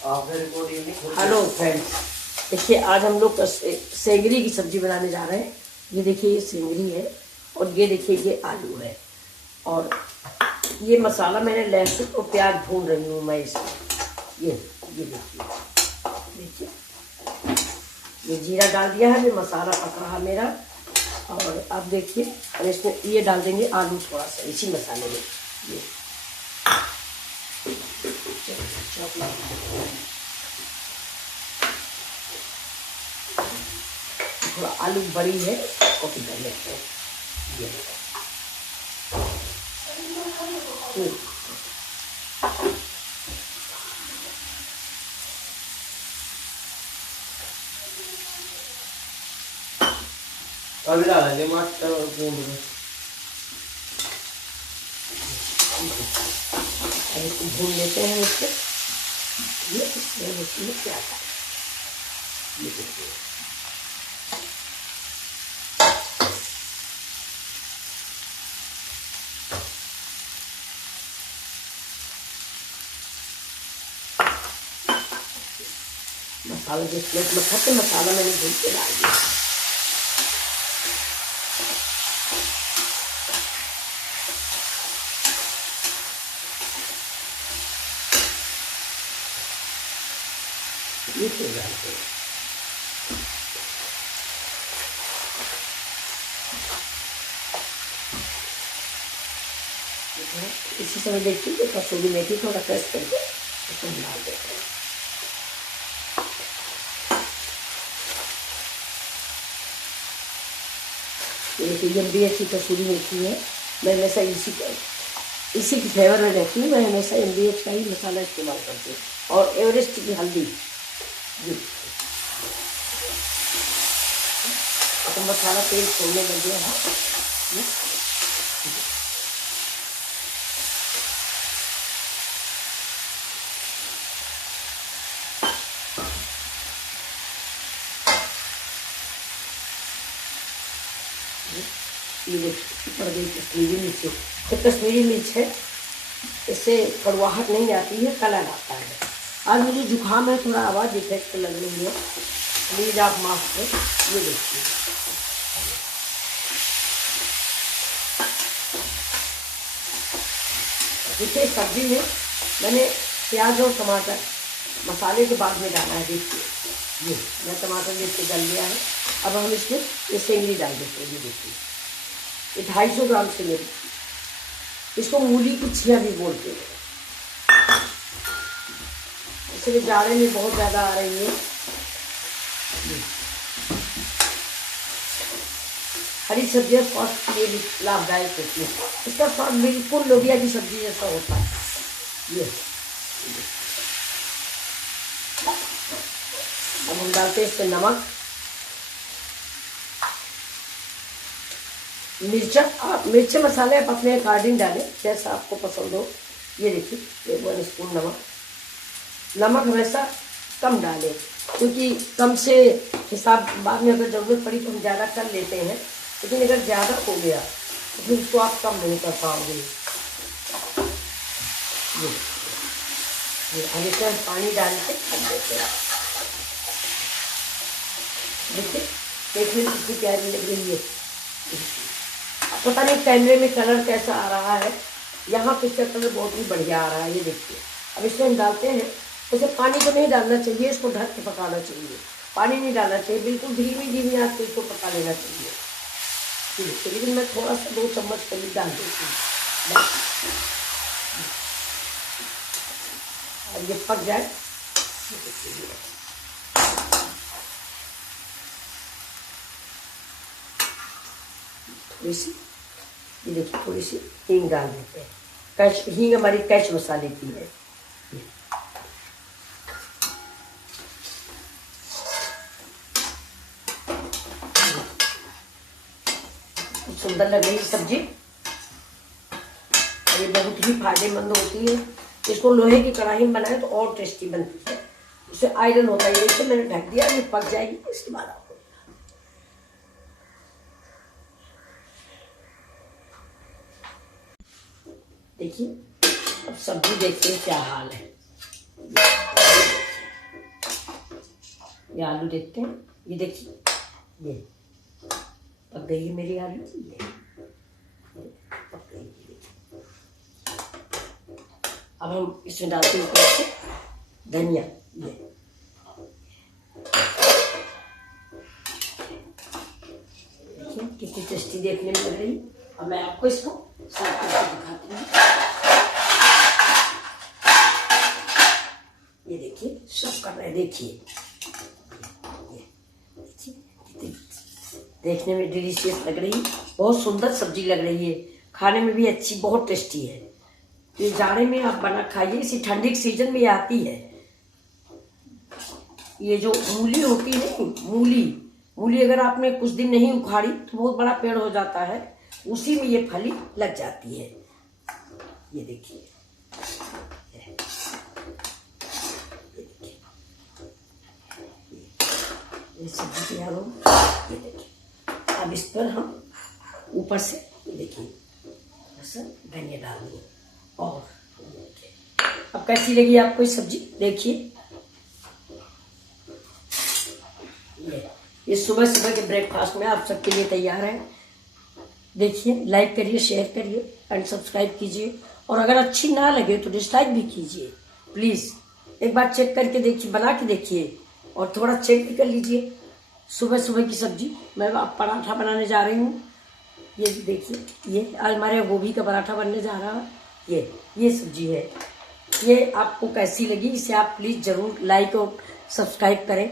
Hello friends, देखिए आज हम लोग सेंगरी की सब्जी बनाने जा रहे हैं। ये देखिए ये सेंगरी है और ये देखिए ये आलू है और ये मसाला मैंने लहसुन और प्याज भून रही हूँ मैं इसमें। ये देखिए ये जीरा डाल दिया है, ये मसाला पक रहा मेरा। और अब देखिए और इसमें ये डाल देंगे आलू थोड़ा सा इसी मसाले में। ये थोड़ा आलू बड़ी है, कॉपी कर लेते हैं। ये भून लेते हैं इसको। ये इसमें क्या था, ये देखिए मसाला जिस प्लेट में खत्म मसाला मैंने भून के डाल दिया। ये तो डालते हैं। इसी समय देखिए कसूरी मेथी थोड़ा क्रश करके इसको डाल देते हैं। देखिए जब भी अच्छी कसूरी मेथी है, मैं हमेशा इसी की फ्लेवर में रहती हूँ। मैं हमेशा MBH का ही मसाला इस्तेमाल करती हूँ और एवरेस्ट की हल्दी। तो मसाला तेल छोड़ने लग गया है। ये पड़ गई कश्मीरी मिर्च। तो कश्मीरी मिर्च है, इससे कड़वाहट नहीं आती है, कलर आता है। आज मुझे जुकाम है, थोड़ा आवाज़ इफेक्ट लग रही है, प्लीज आप माफ करें। ये देखिए देखिए सब्जी में मैंने प्याज और टमाटर मसाले के बाद में डाला है। देखिए ये मैं टमाटर ये इससे डाल दिया है। अब हम इसमें ये सेंगरी डाल देते हैं। ये देखिए ये 250 ग्राम सेंगरी, इसको मूली की छिया भी बोलते हैं। इसलिए जाड़े में बहुत ज़्यादा आ रही है। हरी सब्जियाँ स्वास्थ्य के लिए भी लाभदायक होती है। इसका स्वाद बिल्कुल लोबिया की सब्जी जैसा होता है। ये अब हम डालते हैं इसमें नमक, मिर्च मसाले आप अपने अकॉर्डिंग डालें जैसा आपको पसंद हो। ये देखिए 1 स्पून नमक हमेशा कम डालें, क्योंकि कम से हिसाब बाद में अगर ज़रूरत पड़ी तो हम ज़्यादा कर लेते हैं, लेकिन अगर ज़्यादा हो गया तो फिर उसको आप कम नहीं कर पाओगे। अब इसमें पानी डाल के रख देते हैं। देखिए देखने में कितनी प्यारी लग रही है। पता नहीं कैमरे में कलर कैसा आ रहा है, यहाँ पे इसका कलर बहुत ही बढ़िया आ रहा है। ये देखिए अब इसमें हम डालते हैं। उसे पानी तो नहीं डालना चाहिए, इसको ढक के पकाना चाहिए, पानी नहीं डालना चाहिए, बिल्कुल धीमी आंच पे इसको पका लेना चाहिए। लेकिन मैं थोड़ा सा 2 चम्मच करीब डाल देती हूँ और ये पक जाए। थोड़ी सी ये देखिए थोड़ी सी हींग डाल देते हैं। हींग हमारी कैच मसाले की है। सुंदर लग रही सब्जी, ये बहुत ही फायदेमंद होती है। इसको लोहे की कढ़ाई में बनाए तो और टेस्टी बनती है, उससे आयरन होता है। इसे मैंने ढक दिया, ये पक जाएगी, इसके बाद आपको देखिए। अब सब्जी देखते हैं क्या हाल है। ये आलू देखते हैं, ये देखिए, ये पक गई है मेरी आलू, ये पक गई है। अब हम इसमें डालते हैं ऊपर से धनिया, ये देखिए कितनी टेस्टी देखने में लग रही। अब मैं आपको इसको सर्व करके दिखाती हूँ। ये देखिए सर्व कर रहे हैं, देखिए देखने में डिलीशियस लग रही है, बहुत सुंदर सब्जी लग रही है, खाने में भी अच्छी, बहुत टेस्टी है। तो ये जाड़े में आप बना खाइए, इसी ठंडी के सीजन में ये आती है। ये जो मूली होती है, मूली अगर आपने कुछ दिन नहीं उखाड़ी तो बहुत बड़ा पेड़ हो जाता है, उसी में ये फली लग जाती है। ये देखिए, ये सब्जी तैयार हो, ये देखिए। अब इस पर हम ऊपर से देखिए धनिया डाल देंगे। और अब कैसी लगी आपको ये सब्जी, देखिए ये सुबह सुबह के ब्रेकफास्ट में आप सबके लिए तैयार है। देखिए, लाइक करिए, शेयर करिए एंड सब्सक्राइब कीजिए, और अगर अच्छी ना लगे तो डिसलाइक भी कीजिए प्लीज़। एक बार चेक करके देखिए, बना के देखिए और थोड़ा चेक भी कर लीजिए। सुबह सुबह की सब्जी मैं अब पराठा बनाने जा रही हूँ। ये देखिए, ये आज हमारे गोभी का पराठा बनने जा रहा है। ये सब्जी है। ये आपको कैसी लगी, इसे आप प्लीज़ ज़रूर लाइक और सब्सक्राइब करें।